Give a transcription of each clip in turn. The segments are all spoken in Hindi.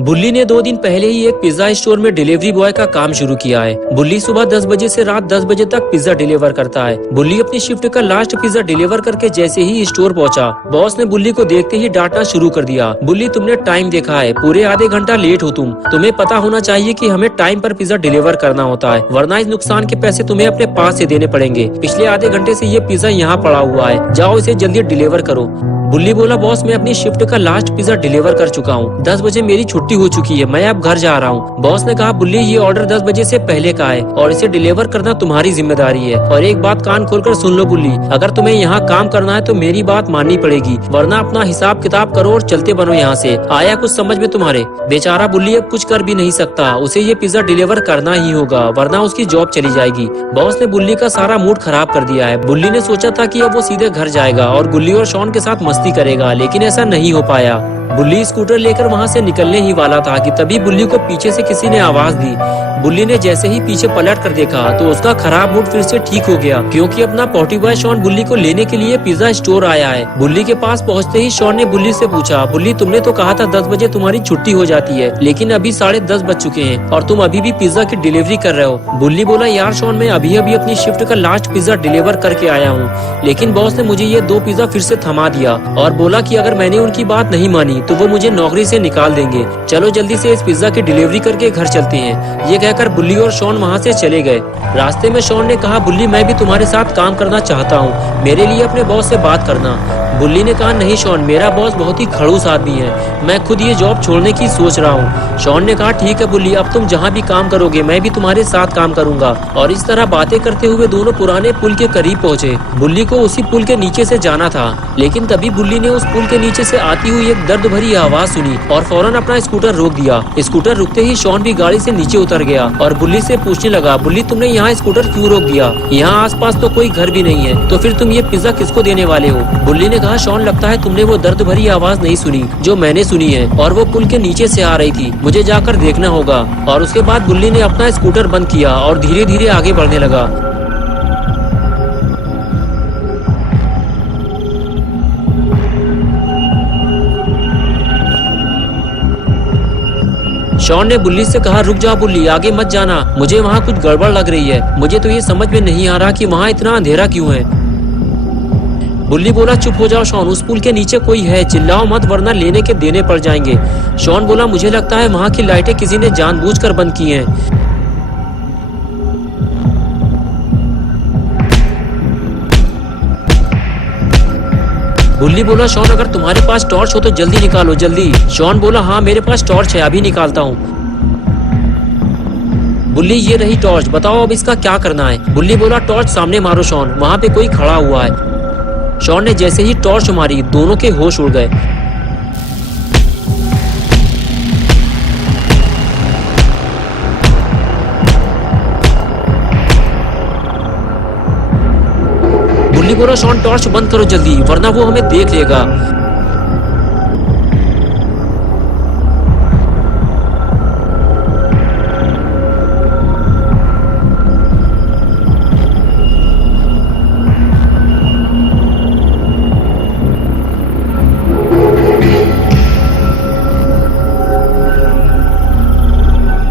बुल्ली ने 2 दिन पहले ही एक पिज्जा स्टोर में डिलीवरी बॉय का काम शुरू किया है। बुल्ली सुबह 10 बजे से रात 10 बजे तक पिज्जा डिलीवर करता है। बुल्ली अपनी शिफ्ट का लास्ट पिज्जा डिलीवर करके जैसे ही स्टोर पहुंचा, बॉस ने बुल्ली को देखते ही डांटना शुरू कर दिया। बुल्ली, तुमने टाइम देखा है, पूरे आधे घंटा लेट हो तुम्हें पता होना चाहिए कि हमें टाइम पर पिज्जा डिलीवर करना होता है, वरना इस नुकसान के पैसे तुम्हें अपने पास से देने पड़ेंगे। पिछले आधे घंटे से ये पिज्जा यहाँ पड़ा हुआ है, जाओ इसे जल्दी डिलीवर करो। बुल्ली बोला, बॉस मैं अपनी शिफ्ट का लास्ट पिज्जा डिलीवर कर चुका हूँ, 10 बजे मेरी छुट्टी हो चुकी है, मैं अब घर जा रहा हूँ। बॉस ने कहा, बुल्ली ये ऑर्डर 10 बजे से पहले का है और इसे डिलीवर करना तुम्हारी जिम्मेदारी है। और एक बात कान खोलकर सुन लो बुल्ली, अगर तुम्हें यहाँ काम करना है तो मेरी बात माननी पड़ेगी, वरना अपना हिसाब किताब करो और चलते बनो यहाँ से। आया कुछ समझ में तुम्हारे? बेचारा बुल्ली अब कुछ कर भी नहीं सकता, उसे ये पिज्जा डिलीवर करना ही होगा, वरना उसकी जॉब चली जाएगी। बॉस ने बुल्ली का सारा मूड खराब कर दिया है। बुल्ली ने सोचा था कि अब वो सीधे घर जाएगा और गुल्ली और शॉन के साथ मस्ती करेगा, लेकिन ऐसा नहीं हो पाया। बुल्ली स्कूटर लेकर वहाँ से निकलने ही वाला था कि तभी बुल्ली को पीछे से किसी ने आवाज दी। बुल्ली ने जैसे ही पीछे पलट कर देखा तो उसका खराब मूड फिर से ठीक हो गया, क्योंकि अपना पॉटी बॉय शॉन बुल्ली को लेने के लिए पिज्जा स्टोर आया है। बुल्ली के पास पहुँचते ही शॉन ने बुल्ली से पूछा, बुल्ली तुमने तो कहा था 10 बजे तुम्हारी छुट्टी हो जाती है, लेकिन अभी 10:30 बज चुके हैं और तुम अभी भी पिज्जा की डिलीवरी कर रहे हो। बुल्ली बोला, यार शॉन मैं अभी अपनी शिफ्ट का लास्ट पिज्जा डिलीवर करके आया हूँ, लेकिन बॉस ने मुझे ये 2 पिज्जा फिर से थमा दिया और बोला कि अगर मैंने उनकी बात नहीं मानी तो वो मुझे नौकरी से निकाल देंगे। चलो जल्दी से इस पिज्जा की डिलीवरी करके घर चलते हैं। ये कहकर बुल्ली और शॉन वहाँ से चले गए। रास्ते में शॉन ने कहा, बुल्ली मैं भी तुम्हारे साथ काम करना चाहता हूँ, मेरे लिए अपने बॉस से बात करना। बुल्ली ने कहा, नहीं शॉन, मेरा बॉस बहुत ही खड़ूस आदमी है, मैं खुद ये जॉब छोड़ने की सोच रहा हूँ। शॉन ने कहा, ठीक है बुल्ली, अब तुम जहाँ भी काम करोगे मैं भी तुम्हारे साथ काम करूंगा। और इस तरह बातें करते हुए दोनों पुराने पुल के करीब पहुँचे। बुल्ली को उसी पुल के नीचे से जाना था, लेकिन तभी बुल्ली ने उस पुल के नीचे से आती हुई एक दर्द भरी आवाज सुनी और फौरन अपना स्कूटर रोक दिया। स्कूटर रुकते ही शॉन भी गाड़ी से नीचे उतर गया और बुल्ली से पूछने लगा, बुल्ली तुमने यहाँ स्कूटर क्यों रोक दिया? यहाँ आसपास तो कोई घर भी नहीं है, तो फिर तुम ये पिज्जा किसको देने वाले हो? बुल्ली ने कहा, शॉन लगता है तुमने वो दर्द भरी आवाज नहीं सुनी जो मैंने सुनी है, और वो पुल के नीचे से आ रही थी, मुझे जाकर देखना होगा। और उसके बाद बुल्ली ने अपना स्कूटर बंद किया और धीरे धीरे आगे बढ़ने लगा। शॉन ने बुल्ली से कहा, रुक जा बुल्ली, आगे मत जाना, मुझे वहाँ कुछ गड़बड़ लग रही है, मुझे तो ये समझ में नहीं आ रहा कि वहाँ इतना अंधेरा क्यों है। बुल्ली बोला, चुप हो जाओ शॉन, उस पुल के नीचे कोई है, चिल्लाओ मत वरना लेने के देने पड़ जाएंगे। शॉन बोला, मुझे लगता है वहाँ की लाइटें किसी ने जानबूझकर बंद की हैं। बुल्ली बोला, शॉन अगर तुम्हारे पास टॉर्च हो तो जल्दी निकालो, जल्दी। शॉन बोला, हाँ मेरे पास टॉर्च है, अभी निकालता हूँ। बुल्ली, ये रही टॉर्च, बताओ अब इसका क्या करना है? बुल्ली बोला, टॉर्च सामने मारो शॉन, वहाँ पे कोई खड़ा हुआ है। शॉन ने जैसे ही टॉर्च मारी दोनों के होश उड़ गए। बुल्ली बोला, शॉन टॉर्च बंद करो जल्दी, वरना वो हमें देख लेगा।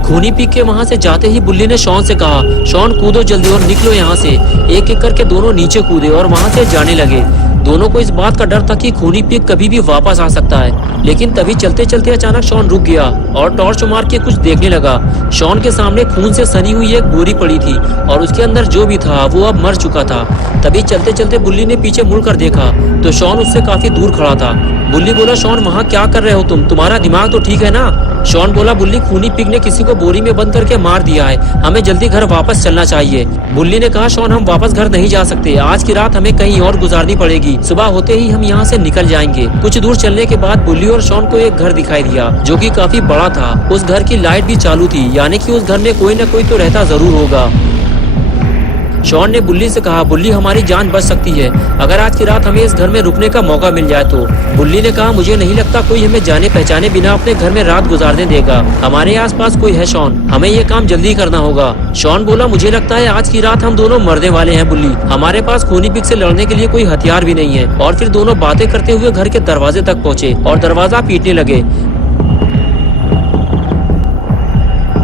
खूनी पीक के वहाँ से जाते ही बुल्ली ने शॉन से कहा, शॉन कूदो जल्दी और निकलो यहाँ से। एक एक करके दोनों नीचे कूदे और वहाँ से जाने लगे। दोनों को इस बात का डर था कि खूनी पीक कभी भी वापस आ सकता है, लेकिन तभी चलते चलते अचानक शॉन रुक गया और टॉर्च मार के कुछ देखने लगा। शॉन के सामने खून से सनी हुई एक बोरी पड़ी थी और उसके अंदर जो भी था वो अब मर चुका था। तभी चलते चलते बुल्ली ने पीछे मुड़कर देखा तो शॉन उससे काफी दूर खड़ा था। बुल्ली बोला, शॉन वहाँ क्या कर रहे हो तुम्हारा दिमाग तो ठीक है ना? शॉन बोला, बुल्ली खूनी पिग ने किसी को बोरी में बंद करके मार दिया है, हमें जल्दी घर वापस चलना चाहिए। बुल्ली ने कहा, शॉन हम वापस घर नहीं जा सकते, आज की रात हमें कहीं और गुजारनी पड़ेगी, सुबह होते ही हम यहाँ से निकल जाएंगे। कुछ दूर चलने के बाद बुल्ली और शॉन को एक घर दिखाई दिया जो कि काफी बड़ा था। उस घर की लाइट भी चालू थी, यानी कि उस घर में कोई न कोई तो रहता जरूर होगा। शॉन ने बुल्ली से कहा, बुल्ली हमारी जान बच सकती है अगर आज की रात हमें इस घर में रुकने का मौका मिल जाए तो। बुल्ली ने कहा, मुझे नहीं लगता कोई हमें जाने पहचाने बिना अपने घर में रात गुजारने देगा, हमारे आसपास कोई है शॉन, हमें ये काम जल्दी करना होगा। शॉन बोला, मुझे लगता है आज की रात हम दोनों मरने वाले हैं बुल्ली, हमारे पास खूनी पिग से लड़ने के लिए कोई हथियार भी नहीं है। और फिर दोनों बातें करते हुए घर के दरवाजे तक पहुँचे और दरवाजा पीटने लगे।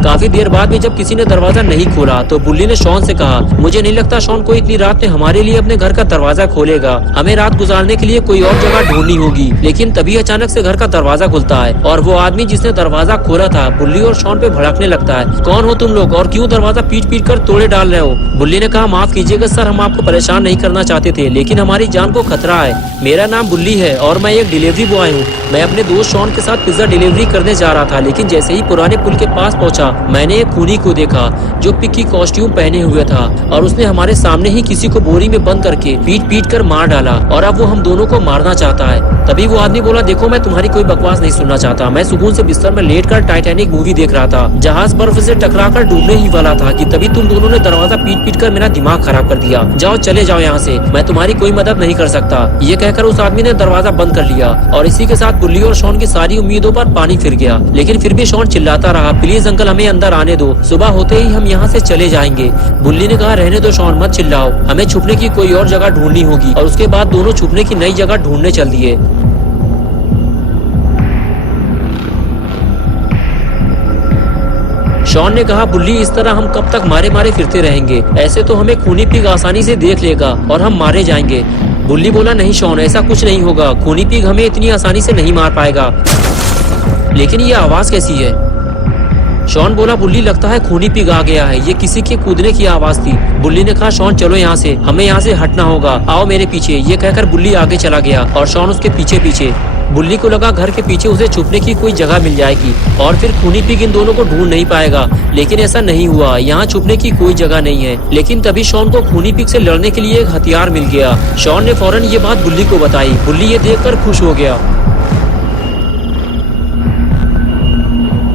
काफी देर बाद भी जब किसी ने दरवाजा नहीं खोला तो बुल्ली ने शॉन से कहा, मुझे नहीं लगता शॉन कोई इतनी रात में हमारे लिए अपने घर का दरवाजा खोलेगा। हमें रात गुजारने के लिए कोई और जगह ढूंढनी होगी। लेकिन तभी अचानक से घर का दरवाजा खुलता है और वो आदमी जिसने दरवाजा खोला था बुल्ली और शॉन पे भड़कने लगता है। कौन हो तुम लोग और क्यों दरवाजा पीट पीट कर तोड़े डाल रहे हो? बुल्ली ने कहा, माफ कीजिएगा सर, हम आपको परेशान नहीं करना चाहते थे, लेकिन हमारी जान को खतरा है। मेरा नाम बुल्ली है और मैं एक डिलीवरी बॉय हूँ। मैं अपने दोस्त शॉन के साथ पिज्जा डिलीवरी करने जा रहा था, लेकिन जैसे ही पुराने पुल के पास पहुंचा मैंने एक खूनी को देखा जो पिग की कॉस्ट्यूम पहने हुए था और उसने हमारे सामने ही किसी को बोरी में बंद करके पीट पीट कर मार डाला और अब वो हम दोनों को मारना चाहता है। तभी वो आदमी बोला, देखो मैं तुम्हारी कोई बकवास नहीं सुनना चाहता। मैं सुकून से बिस्तर में लेटकर टाइटैनिक मूवी देख रहा था। जहाज बर्फ से टकराकर डूबने ही वाला था कि तभी तुम दोनों ने दरवाजा पीट पीट कर मेरा दिमाग खराब कर दिया। जाओ चले जाओ यहाँ से, मैं तुम्हारी कोई मदद नहीं कर सकता। ये कहकर उस आदमी ने दरवाजा बंद कर लिया और इसी के साथ बुल्ली और शॉन की सारी उम्मीदों पर पानी फिर गया। लेकिन फिर भी शॉन चिल्लाता रहा, प्लीज अंकल हमें अंदर आने दो, सुबह होते ही हम यहाँ से चले जाएंगे। बुल्ली ने कहा, रहने दो शॉन, मत चिल्लाओ, हमें छुपने की कोई और जगह ढूंढनी होगी। और उसके बाद दोनों छुपने की नई जगह ढूंढने चल दिए। शॉन ने कहा, बुल्ली इस तरह हम कब तक मारे मारे फिरते रहेंगे? ऐसे तो हमें खूनी पिग आसानी से देख लेगा और हम मारे जाएंगे। बुल्ली बोला, नहीं शॉन, ऐसा कुछ नहीं होगा, खूनी पिग हमें इतनी आसानी से नहीं मार पाएगा। लेकिन ये आवाज कैसी है? शॉन बोला, बुल्ली लगता है खूनी पिग आ गया है, ये किसी के कूदने की आवाज थी। बुल्ली ने कहा, शॉन चलो यहाँ से, हमें यहाँ से हटना होगा, आओ मेरे पीछे। ये कहकर बुल्ली आगे चला गया और शॉन उसके पीछे पीछे। बुल्ली को लगा घर के पीछे उसे छुपने की कोई जगह मिल जाएगी और फिर खूनी पिग इन दोनों को ढूंढ नहीं पाएगा। लेकिन ऐसा नहीं हुआ, यहाँ छुपने की कोई जगह नहीं है। लेकिन तभी शॉन को खूनी पिग से लड़ने के लिए एक हथियार मिल गया। शॉन ने फौरन ये बात बुल्ली को बताई। बुल्ली ये देखकर खुश हो गया।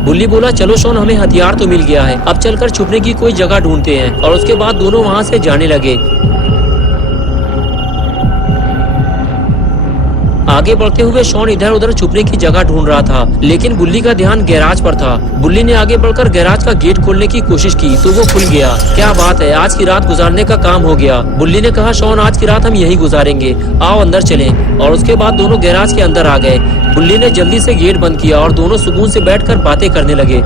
बुल्ली बोला, चलो शॉन, हमें हथियार तो मिल गया है, अब चलकर छुपने की कोई जगह ढूंढते हैं। और उसके बाद दोनों वहाँ से जाने लगे। आगे बढ़ते हुए शॉन इधर उधर छुपने की जगह ढूंढ रहा था, लेकिन बुल्ली का ध्यान गैराज पर था। बुल्ली ने आगे बढ़कर गैराज का गेट खोलने की कोशिश की तो वो खुल गया। क्या बात है, आज की रात गुजारने का काम हो गया। बुल्ली ने कहा, शॉन आज की रात हम यही गुजारेंगे, आओ अंदर चलें। और उसके बाद दोनों गैराज के अंदर आ गए। बुल्ली ने जल्दी से गेट बंद किया और दोनों सुकून से बैठकर बातें करने लगे।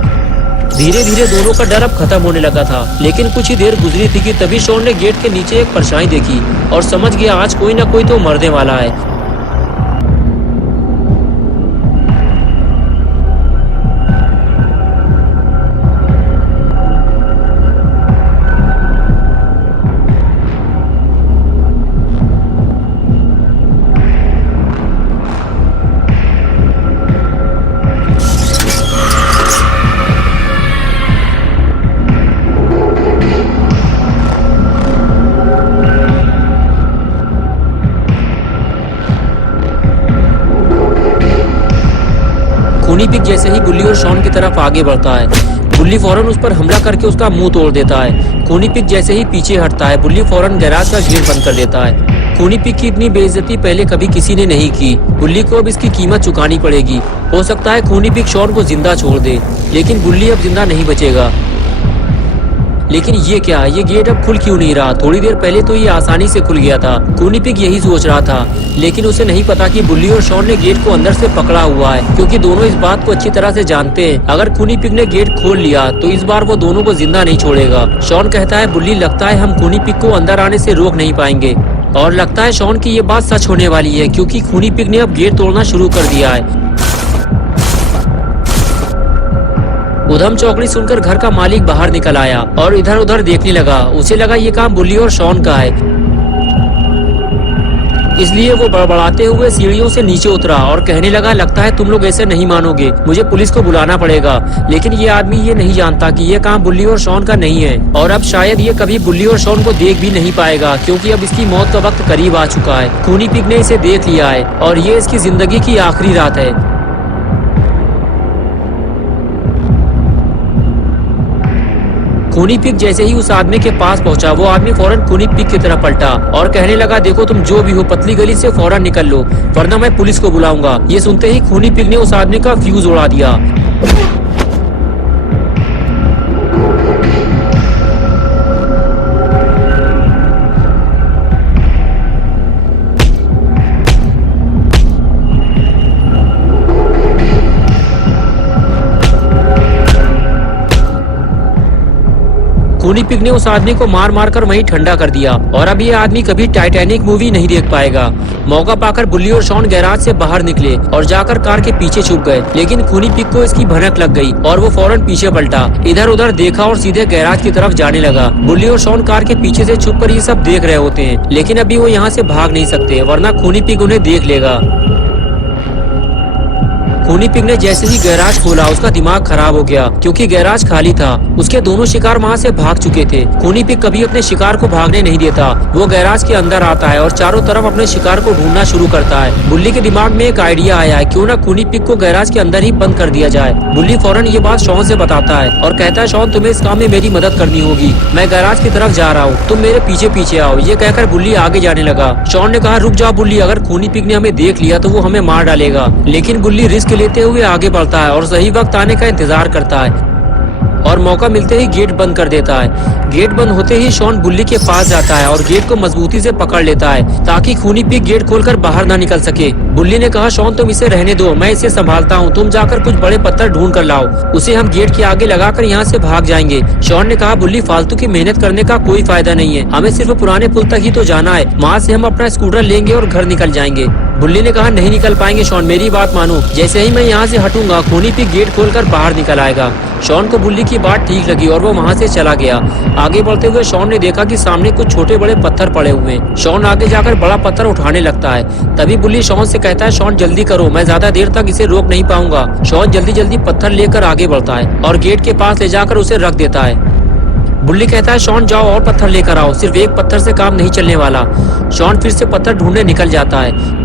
धीरे धीरे दोनों का डर अब खत्म होने लगा था। लेकिन कुछ ही देर गुजरी थी कि तभी शॉन ने गेट के नीचे एक परछाई देखी और समझ गया आज कोई ना कोई तो मरने वाला है। खूनी पिग जैसे ही बुल्ली और शॉन की तरफ आगे बढ़ता है, बुल्ली फौरन उस पर हमला करके उसका मुंह तोड़ देता है। खूनी पिग जैसे ही पीछे हटता है, बुल्ली फौरन गैराज का गेट बंद कर देता है। खूनी पिग की इतनी बेइज्जती पहले कभी किसी ने नहीं की। बुल्ली को अब इसकी कीमत चुकानी पड़ेगी। हो सकता है खूनी पिग शॉन को जिंदा छोड़ दे, लेकिन बुल्ली अब जिंदा नहीं बचेगा। लेकिन ये क्या, ये गेट अब खुल क्यों नहीं रहा? थोड़ी देर पहले तो ये आसानी से खुल गया था। खूनी पिग यही सोच रहा था, लेकिन उसे नहीं पता कि बुल्ली और शॉन ने गेट को अंदर से पकड़ा हुआ है, क्योंकि दोनों इस बात को अच्छी तरह से जानते हैं। अगर खूनी पिग ने गेट खोल लिया तो इस बार वो दोनों को जिंदा नहीं छोड़ेगा। शॉन कहता है, बुल्ली लगता है हम खूनी पिग को अंदर आने से रोक नहीं पाएंगे। और लगता है शॉन की ये बात सच होने वाली है, क्योंकि खूनी पिग ने अब गेट तोड़ना शुरू कर दिया है। उधम चौकड़ी सुनकर घर का मालिक बाहर निकल आया और इधर उधर देखने लगा। उसे लगा ये काम बुल्ली और शॉन का है, इसलिए वो बड़बड़ाते हुए सीढ़ियों से नीचे उतरा और कहने लगा, लगता है तुम लोग ऐसे नहीं मानोगे, मुझे पुलिस को बुलाना पड़ेगा। लेकिन ये आदमी ये नहीं जानता कि ये काम बुल्ली और शॉन का नहीं है और अब शायद ये कभी बुल्ली और शॉन को देख भी नहीं पाएगा, क्योंकि अब इसकी मौत का वक्त करीब आ चुका है। खूनी पिग ने इसे देख लिया है और ये इसकी जिंदगी की आखिरी रात है। खूनी पिग जैसे ही उस आदमी के पास पहुंचा, वो आदमी फौरन खूनी पिग की तरफ पलटा और कहने लगा, देखो तुम जो भी हो पतली गली से फौरन निकल लो, वरना मैं पुलिस को बुलाऊंगा। ये सुनते ही खूनी पिग ने उस आदमी का फ्यूज उड़ा दिया। खूनी पिग ने उस आदमी को मार मार कर वहीं ठंडा कर दिया और अब ये आदमी कभी टाइटैनिक मूवी नहीं देख पाएगा। मौका पाकर बुल्ली और शॉन गैराज से बाहर निकले और जाकर कार के पीछे छुप गए, लेकिन खूनी पिग को इसकी भनक लग गई और वो फौरन पीछे पलटा, इधर उधर देखा और सीधे गैराज की तरफ जाने लगा। बुल्ली और शॉन कार के पीछे से छुपकर ये सब देख रहे होते हैं, लेकिन अभी वो यहाँ से भाग नहीं सकते वरना खूनी पिग उन्हें देख लेगा। खूनी पिग ने जैसे ही गैराज खोला उसका दिमाग खराब हो गया क्योंकि गैराज खाली था। उसके दोनों शिकार वहाँ से भाग चुके थे। खूनी पिग कभी अपने शिकार को भागने नहीं देता। वो गैराज के अंदर आता है और चारों तरफ अपने शिकार को ढूंढना शुरू करता है। बुल्ली के दिमाग में एक आइडिया आया है, क्यों ना खूनी पिग को गैराज के अंदर ही बंद कर दिया जाए। बुल्ली फौरन ये बात शॉन से बताता है और कहता है, शॉन तुम्हें इस काम में मेरी मदद करनी होगी, मैं गैराज की तरफ जा रहा हूँ, तुम मेरे पीछे पीछे आओ। ये कहकर बुल्ली आगे जाने लगा। शॉन ने कहा, रुक जाओ बुल्ली, अगर खूनी पिग ने हमें देख लिया तो वो हमें मार डालेगा। लेकिन बुल्ली रिस्क लेते हुए आगे बढ़ता है और सही वक्त आने का इंतजार करता है और मौका मिलते ही गेट बंद कर देता है। गेट बंद होते ही शॉन बुल्ली के पास जाता है और गेट को मजबूती से पकड़ लेता है ताकि खूनी पिग गेट खोलकर बाहर ना निकल सके। बुल्ली ने कहा, शॉन तुम इसे रहने दो, मैं इसे संभालता हूँ, तुम जाकर कुछ बड़े पत्थर ढूंढ कर लाओ, उसे हम गेट के आगे लगाकर यहाँ से भाग जाएंगे। शॉन ने कहा, बुल्ली फालतू की मेहनत करने का कोई फायदा नहीं है, हमें सिर्फ पुराने पुल तक ही तो जाना है, वहाँ से हम अपना स्कूटर लेंगे और घर निकल जाएंगे। बुल्ली ने कहा, नहीं निकल पाएंगे शॉन, मेरी बात मानो, जैसे ही मैं यहाँ से हटूंगा खूनी पिग गेट खोलकर बाहर निकल आएगा। शॉन को बुल्ली की बात ठीक लगी और वो वहाँ से चला गया। आगे बढ़ते हुए शॉन ने देखा कि सामने कुछ छोटे बड़े पत्थर पड़े हुए हैं। शॉन आगे जाकर बड़ा पत्थर उठाने लगता है। तभी बुल्ली शॉन से कहता है, शॉन जल्दी करो, मैं ज्यादा देर तक इसे रोक नहीं पाऊंगा। शॉन जल्दी जल्दी पत्थर लेकर आगे बढ़ता है और गेट के पास ले जाकर उसे रख देता है। बुल्ली कहता है, शॉन जाओ और पत्थर लेकर आओ, सिर्फ एक पत्थर से काम नहीं चलने वाला। शॉन फिर से पत्थर ढूंढने निकल जाता है।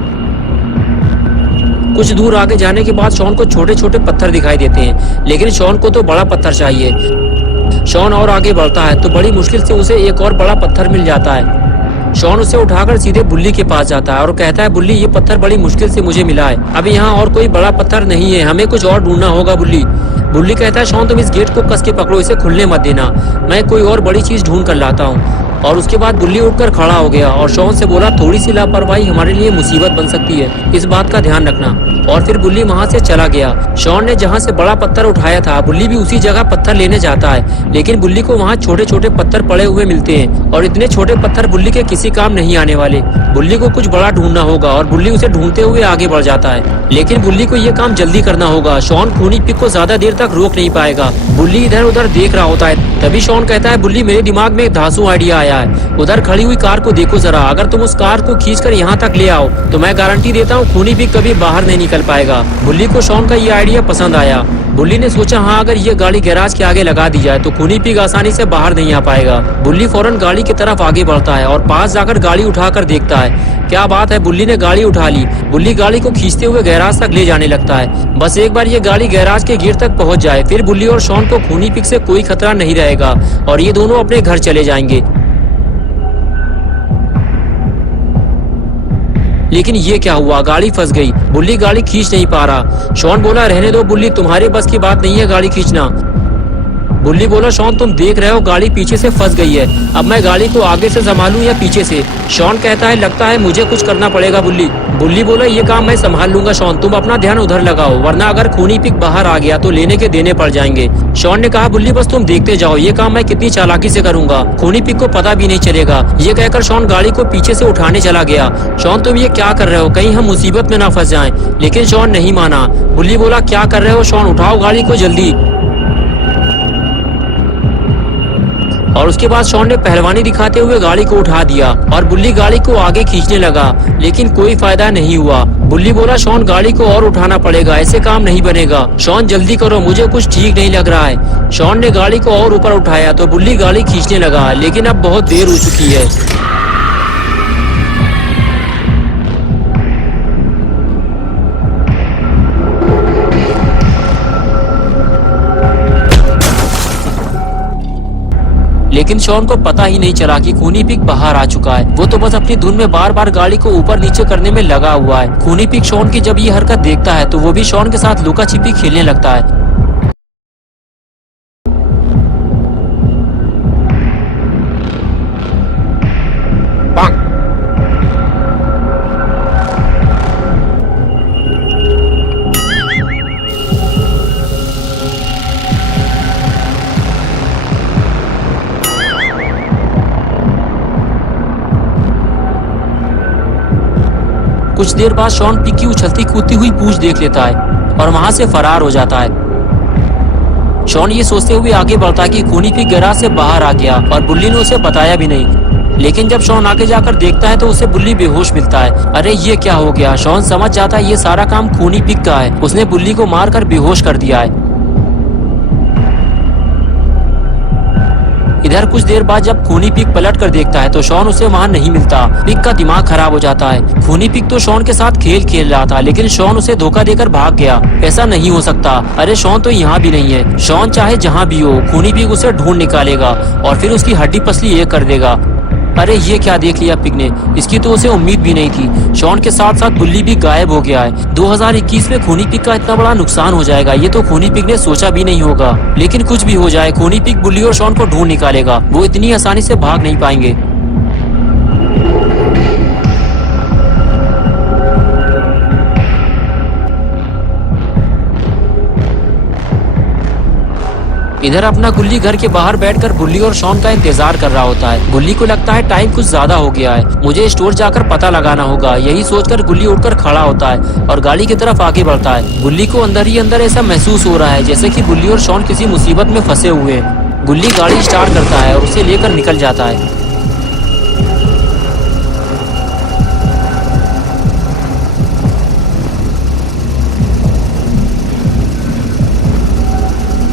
कुछ दूर आगे जाने के बाद शॉन को छोटे छोटे पत्थर दिखाई देते हैं, लेकिन शॉन को तो बड़ा पत्थर चाहिए। शॉन और आगे बढ़ता है तो बड़ी मुश्किल से उसे एक और बड़ा पत्थर मिल जाता है। शॉन उसे उठाकर सीधे बुल्ली के पास जाता है और कहता है, बुल्ली ये पत्थर बड़ी मुश्किल से मुझे मिला है, अभी यहाँ और कोई बड़ा पत्थर नहीं है, हमें कुछ और ढूंढना होगा बुल्ली। बुल्ली कहता है, शॉन तुम इस गेट को कस के पकड़ो, इसे खुलने मत देना, मैं कोई और बड़ी चीज ढूंढ कर लाता हूँ। और उसके बाद बुल्ली उठकर खड़ा हो गया और शॉन से बोला, थोड़ी सी लापरवाही हमारे लिए मुसीबत बन सकती है, इस बात का ध्यान रखना। और फिर बुल्ली वहाँ से चला गया। शॉन ने जहाँ से बड़ा पत्थर उठाया था बुल्ली भी उसी जगह पत्थर लेने जाता है, लेकिन बुल्ली को वहाँ छोटे छोटे पत्थर पड़े हुए मिलते हैं और इतने छोटे पत्थर बुल्ली के किसी काम नहीं आने वाले। बुल्ली को कुछ बड़ा ढूंढना होगा और बुल्ली उसे ढूंढते हुए आगे बढ़ जाता है, लेकिन बुल्ली को ये काम जल्दी करना होगा। शॉन खूनी पिग को ज्यादा देर तक रोक नहीं पाएगा। बुल्ली इधर उधर देख रहा होता है। तभी शॉन कहता है, बुल्ली मेरे दिमाग में एक धांसू आइडिया आया है, उधर खड़ी हुई कार को देखो जरा, अगर तुम उस कार को खींचकर यहाँ तक ले आओ तो मैं गारंटी देता हूँ खूनी पिग कभी बाहर नहीं निकल पाएगा। बुल्ली को शॉन का ये आइडिया पसंद आया। बुल्ली ने सोचा, हाँ अगर ये गाड़ी गैराज के आगे लगा दी जाए तो खूनी पिग आसानी से बाहर नहीं आ पाएगा। बुल्ली फौरन गाड़ी की तरफ आगे बढ़ता है और पास जाकर गाड़ी उठाकर देखता है। क्या बात है, बुल्ली ने गाड़ी उठा ली। बुल्ली गाड़ी को खींचते हुए गैराज तक ले जाने लगता है। बस एक बार ये गाड़ी गैराज के गेट तक पहुंच जाए, फिर बुल्ली और शॉन को खूनी पिग से कोई खतरा नहीं रहेगा और ये दोनों अपने घर चले जाएंगे। लेकिन ये क्या हुआ, गाड़ी फंस गई। बुल्ली गाड़ी खींच नहीं पा रहा। शॉन बोला, रहने दो बुल्ली, तुम्हारे बस की बात नहीं है गाड़ी खींचना। बुल्ली बोला, शॉन तुम देख रहे हो गाड़ी पीछे से फंस गई है, अब मैं गाड़ी को आगे से संभालूं या पीछे से। शॉन कहता है, लगता है मुझे कुछ करना पड़ेगा बुल्ली। बुल्ली बोला, ये काम मैं संभाल लूंगा शॉन, तुम अपना ध्यान उधर लगाओ, वरना अगर खूनी पिग बाहर आ गया तो लेने के देने पड़ जाएंगे। शॉन ने कहा, बुल्ली बस तुम देखते जाओ, ये काम मैं कितनी चालाकी से करूंगा, खूनी पिग को पता भी नहीं चलेगा। ये कहकर शॉन गाड़ी को पीछे से उठाने चला गया। शॉन तुम ये क्या कर रहे हो, कहीं हम मुसीबत में ना फंस जाएं। लेकिन शॉन नहीं माना। बुल्ली बोला, क्या कर रहे हो शॉन, उठाओ गाड़ी को जल्दी। और उसके बाद शॉन ने पहलवानी दिखाते हुए गाड़ी को उठा दिया और बुल्ली गाड़ी को आगे खींचने लगा, लेकिन कोई फायदा नहीं हुआ। बुल्ली बोला, शॉन गाड़ी को और उठाना पड़ेगा, ऐसे काम नहीं बनेगा। शॉन जल्दी करो, मुझे कुछ ठीक नहीं लग रहा है। शॉन ने गाड़ी को और ऊपर उठाया तो बुल्ली गाड़ी खींचने लगा, लेकिन अब बहुत देर हो चुकी है। लेकिन शॉन को पता ही नहीं चला कि खूनी पिग बाहर आ चुका है। वो तो बस अपनी धुन में बार बार गाड़ी को ऊपर नीचे करने में लगा हुआ है। खूनी पिग शॉन की जब ये हरकत देखता है तो वो भी शॉन के साथ लुका छिपी खेलने लगता है। कुछ देर बाद शॉन पिक की उछलती कूदती हुई पूंछ देख लेता है और वहां से फरार हो जाता है। शॉन ये सोचते हुए आगे बढ़ता है कि खूनी पिग गैराज से बाहर आ गया और बुल्ली ने उसे बताया भी नहीं। लेकिन जब शॉन आगे जाकर देखता है तो उसे बुल्ली बेहोश मिलता है। अरे ये क्या हो गया? शॉन समझ जाता है ये सारा काम खूनी पिग का है, उसने बुल्ली को मारकर बेहोश कर दिया है। इधर कुछ देर बाद जब खूनी पिग पलट कर देखता है तो शॉन उसे वहाँ नहीं मिलता। पिग का दिमाग खराब हो जाता है। खूनी पिग तो शॉन के साथ खेल रहा था, लेकिन शॉन उसे धोखा देकर भाग गया। ऐसा नहीं हो सकता। अरे शॉन तो यहाँ भी नहीं है। शॉन चाहे जहाँ भी हो, खूनी पिग उसे ढूंढ निकालेगा और फिर उसकी हड्डी पसली एक कर देगा। अरे ये क्या देख लिया पिग ने? इसकी तो उसे उम्मीद भी नहीं थी। शॉन के साथ साथ बुल्ली भी गायब हो गया है। 2021 में खूनी पिग का इतना बड़ा नुकसान हो जाएगा, ये तो खूनी पिग ने सोचा भी नहीं होगा। लेकिन कुछ भी हो जाए, खूनी पिग बुल्ली और शॉन को ढूंढ निकालेगा। वो इतनी आसानी से भाग नहीं पाएंगे। इधर अपना गुल्ली घर के बाहर बैठकर बुल्ली और शॉन का इंतजार कर रहा होता है। गुल्ली को लगता है टाइम कुछ ज्यादा हो गया है, मुझे स्टोर जाकर पता लगाना होगा। यही सोचकर गुल्ली उठकर खड़ा होता है और गाड़ी की तरफ आगे बढ़ता है। गुल्ली को अंदर ही अंदर ऐसा महसूस हो रहा है जैसे कि बुल्ली और शॉन किसी मुसीबत में फंसे हुए हैं। गुल्ली गाड़ी स्टार्ट करता है और उसे लेकर निकल जाता है।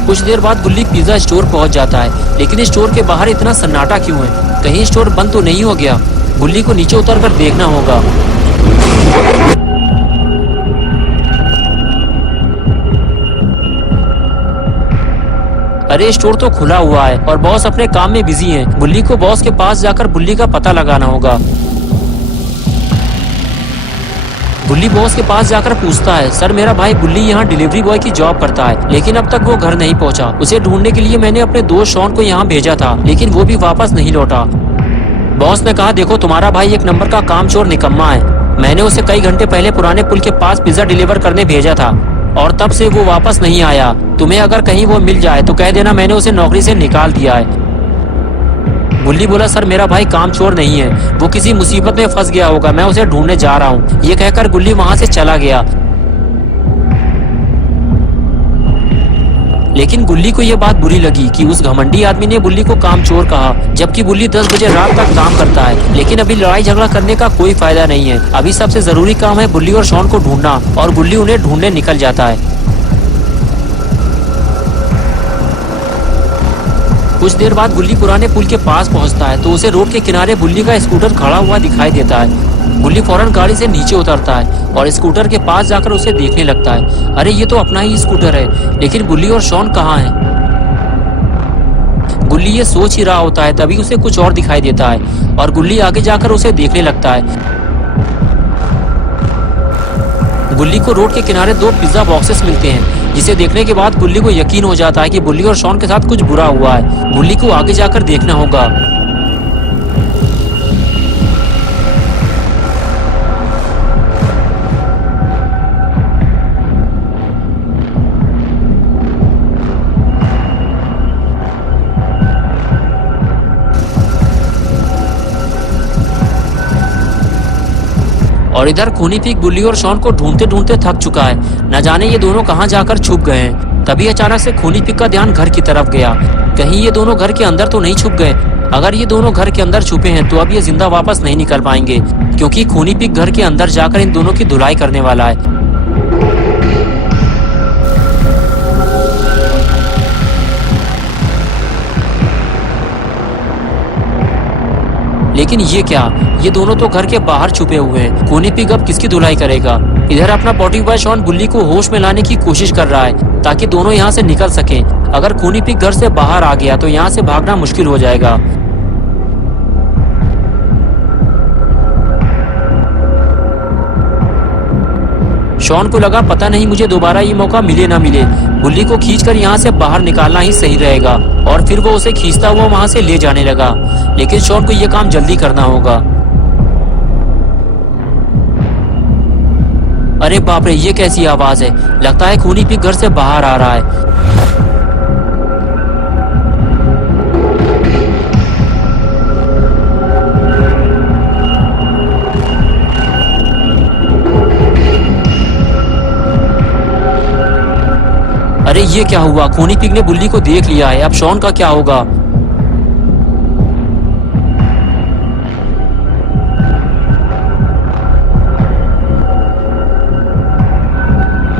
कुछ देर बाद गुल्ली पिज्जा स्टोर पहुंच जाता है, लेकिन स्टोर के बाहर इतना सन्नाटा क्यों है? कहीं स्टोर बंद तो नहीं हो गया? गुल्ली को नीचे उतरकर देखना होगा। अरे स्टोर तो खुला हुआ है और बॉस अपने काम में बिजी हैं। गुल्ली को बॉस के पास जाकर बुल्ली का पता लगाना होगा। बुल्ली बॉस के पास जाकर पूछता है, सर मेरा भाई बुल्ली यहाँ डिलीवरी बॉय की जॉब करता है, लेकिन अब तक वो घर नहीं पहुँचा। उसे ढूंढने के लिए मैंने अपने दोस्त शॉन को यहाँ भेजा था, लेकिन वो भी वापस नहीं लौटा। बॉस ने कहा, देखो तुम्हारा भाई एक नंबर का कामचोर निकम्मा है। मैंने उसे कई घंटे पहले पुराने पुल के पास पिज्जा डिलीवर करने भेजा था और तब से वो वापस नहीं आया। तुम्हें अगर कहीं वो मिल जाए तो कह देना मैंने उसे नौकरी से निकाल दिया है। बुल्ली बोला, सर मेरा भाई कामचोर नहीं है, वो किसी मुसीबत में फंस गया होगा, मैं उसे ढूंढने जा रहा हूँ। ये कहकर गुल्ली वहां से चला गया। लेकिन गुल्ली को यह बात बुरी लगी कि उस घमंडी आदमी ने बुल्ली को कामचोर कहा, जबकि बुल्ली 10 बजे रात तक काम करता है। लेकिन अभी लड़ाई झगड़ा करने का कोई फायदा नहीं है। अभी सबसे जरूरी काम है बुल्ली और शॉन को ढूंढना, और गुल्ली उन्हें ढूंढने निकल जाता है। कुछ देर बाद गुल्ली पुराने पुल के पास पहुंचता है तो उसे रोड के किनारे बुल्ली का स्कूटर खड़ा हुआ दिखाई देता है। गुल्ली फौरन गाड़ी से नीचे उतरता है और स्कूटर के पास जाकर उसे देखने लगता है। अरे ये तो अपना ही स्कूटर है, लेकिन बुल्ली और शॉन कहाँ हैं? गुल्ली ये सोच ही रहा होता है, तभी उसे कुछ और दिखाई देता है और गुल्ली आगे जाकर उसे देखने लगता है। गुल्ली को रोड के किनारे 2 पिज्जा बॉक्सेस मिलते हैं, जिसे देखने के बाद गुल्ली को यकीन हो जाता है कि बुल्ली और शॉन के साथ कुछ बुरा हुआ है। गुल्ली को आगे जाकर देखना होगा। और इधर खूनी पिग बुल्ली और शॉन को ढूंढते ढूंढते थक चुका है। न जाने ये दोनों कहाँ जाकर छुप गए हैं। तभी अचानक से खूनी पिग का ध्यान घर की तरफ गया। कहीं ये दोनों घर के अंदर तो नहीं छुप गए? अगर ये दोनों घर के अंदर छुपे हैं तो अब ये जिंदा वापस नहीं निकल पाएंगे, क्योंकि खूनी पिग घर के अंदर जाकर इन दोनों की धुलाई करने वाला है। लेकिन ये क्या? ये दोनों तो घर के बाहर छुपे हुए हैं। खूनी पिग अब किसकी धुलाई करेगा? इधर अपना पॉटी बॉय शॉन बुल्ली को होश में लाने की कोशिश कर रहा है ताकि दोनों यहाँ से निकल सकें। अगर खूनी पिग घर से बाहर आ गया तो यहाँ से भागना मुश्किल हो जाएगा। शॉन को लगा पता नहीं मुझे दोबारा ये मौका मिले ना मिले, बुल्ली को खींचकर यहाँ से बाहर निकालना ही सही रहेगा। और फिर वो उसे खींचता हुआ वहां से ले जाने लगा। लेकिन शॉन को ये काम जल्दी करना होगा। अरे बाप रे, ये कैसी आवाज है? लगता है खूनी पिग घर से बाहर आ रहा है। अरे ये क्या हुआ, खूनी पिग ने बुल्ली को देख लिया है, अब शॉन का क्या होगा।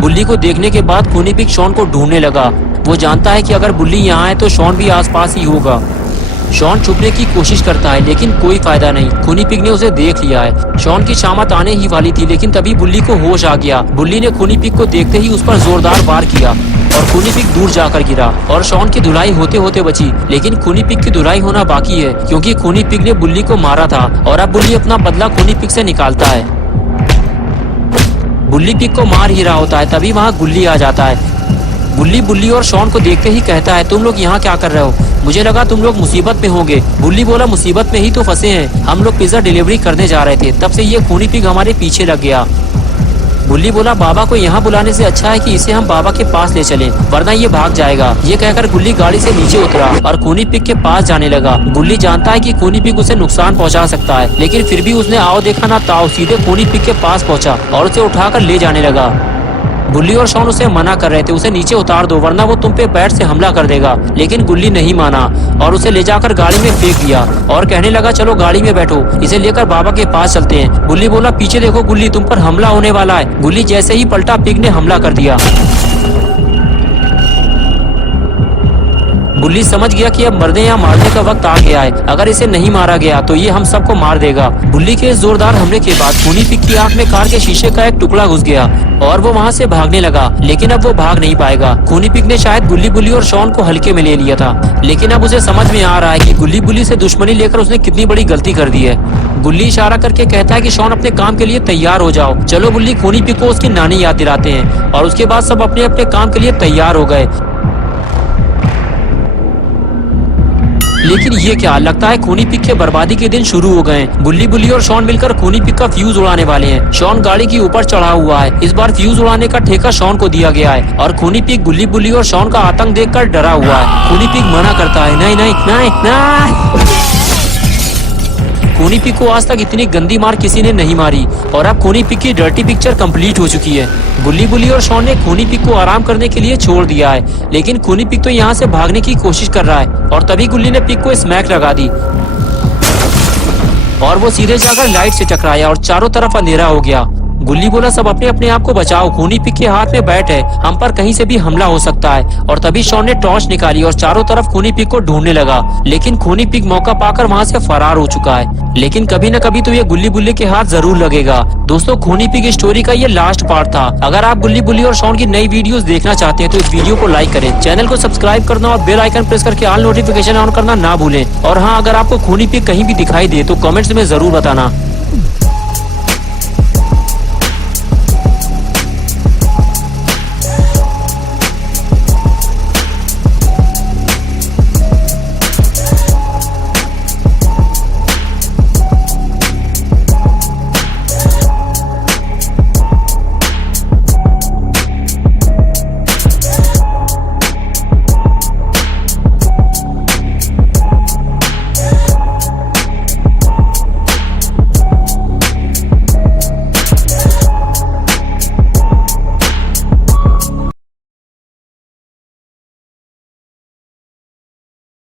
बुल्ली को देखने के बाद खूनी पिग शॉन को ढूंढने लगा। वो जानता है कि अगर बुल्ली यहाँ है तो शॉन भी आसपास ही होगा। शॉन छुपने की कोशिश करता है लेकिन कोई फायदा नहीं, खूनी पिग ने उसे देख लिया है। शॉन की शामत आने ही वाली थी लेकिन तभी बुल्ली को होश आ गया। बुल्ली ने खूनी पिग को देखते ही उस पर जोरदार वार किया और खूनी पिग दूर जाकर गिरा और शॉन की धुलाई होते होते बची। लेकिन खूनी पिग की धुलाई होना बाकी है क्योंकि खूनी पिग ने बुल्ली को मारा था और अब बुल्ली अपना बदला खूनी पिग से निकालता है। बुल्ली पिग को मार ही रहा होता है तभी वहाँ गुल्ली आ जाता है। बुल्ली और शॉन को देखते ही कहता है, तुम लोग यहाँ क्या कर रहे हो? मुझे लगा तुम लोग मुसीबत में होंगे। बुल्ली बोला, मुसीबत में ही तो फंसे हैं, हम लोग पिज्जा डिलीवरी करने जा रहे थे, तब से ये खूनी पिग हमारे पीछे लग गया। बुल्ली बोला, बाबा को यहाँ बुलाने से अच्छा है कि इसे हम बाबा के पास ले चलें, वरना ये भाग जाएगा। ये कहकर गुल्ली गाड़ी से नीचे उतरा और खूनी पिग के पास जाने लगा। गुल्ली जानता है कि खूनी पिग उसे नुकसान पहुँचा सकता है, लेकिन फिर भी उसने आओ देखा ना ताओ सीधे खूनी पिग के पास पहुँचा और उसे उठाकर ले जाने लगा। बुल्ली और शॉन उसे मना कर रहे थे, उसे नीचे उतार दो वरना वो तुम पे बैट से हमला कर देगा, लेकिन गुल्ली नहीं माना और उसे ले जाकर गाड़ी में फेंक दिया और कहने लगा, चलो गाड़ी में बैठो, इसे लेकर बाबा के पास चलते हैं। बुल्ली बोला, पीछे देखो गुल्ली, तुम पर हमला होने वाला है। गुल्ली जैसे ही पलटा, पिग ने हमला कर दिया। बुल्ली समझ गया कि अब मरने या मारने का वक्त आ गया है, अगर इसे नहीं मारा गया तो ये हम सबको मार देगा। बुल्ली के इस जोरदार हमले के बाद खूनी पिग की आंख में कार के शीशे का एक टुकड़ा घुस गया और वो वहाँ से भागने लगा, लेकिन अब वो भाग नहीं पाएगा। खूनी पिग ने शायद बुल्ली और शॉन को हल्के में ले लिया था, लेकिन अब उसे समझ में आ रहा है कि बुल्ली से दुश्मनी लेकर उसने कितनी बड़ी गलती कर दी है। बुल्ली इशारा करके कहता है कि शॉन अपने काम के लिए तैयार हो जाओ। चलो बुल्ली खूनी पिग को उसकी नानी याद दिलाते हैं और उसके बाद सब अपने अपने काम के लिए तैयार हो गए। लेकिन ये क्या, लगता है खूनी पिग के बर्बादी के दिन शुरू हो गए। बुल्ली और शॉन मिलकर खूनी पिग का फ्यूज उड़ाने वाले हैं। शॉन गाड़ी के ऊपर चढ़ा हुआ है, इस बार फ्यूज उड़ाने का ठेका शॉन को दिया गया है और खूनी पिग बुल्ली और शॉन का आतंक देखकर डरा हुआ है। खूनी पिग मना करता है, नहीं नहीं नहीं नहीं। खूनी पिग को आज तक इतनी गंदी मार किसी ने नहीं मारी और अब खूनी पिग की डर्टी पिक्चर कंप्लीट हो चुकी है। बुल्ली और शॉन ने खूनी पिग को आराम करने के लिए छोड़ दिया है, लेकिन खूनी पिग तो यहाँ से भागने की कोशिश कर रहा है और तभी गुल्ली ने पिग को स्मैक लगा दी और वो सीधे जाकर लाइट से टकराया और चारों तरफ अंधेरा हो गया। गुल्ली बोला, सब अपने अपने आप को बचाओ, खूनी पिग के हाथ में बैट है, हम पर कहीं से भी हमला हो सकता है। और तभी शॉन ने टॉर्च निकाली और चारों तरफ खूनी पिग को ढूंढने लगा, लेकिन खूनी पिग मौका पाकर वहाँ से फरार हो चुका है। लेकिन कभी न कभी तो ये बुल्ली के हाथ जरूर लगेगा। दोस्तों, खूनी पिग स्टोरी का ये लास्ट पार्ट था। अगर आप बुल्ली और शॉन की नई वीडियोस देखना चाहते हैं तो इस वीडियो को लाइक करें, चैनल को सब्सक्राइब करना और बेल आइकन प्रेस करके ऑल नोटिफिकेशन ऑन करना ना भूलें। और हाँ, अगर आपको खूनी पिग कहीं भी दिखाई दे तो कमेंट्स में जरूर बताना।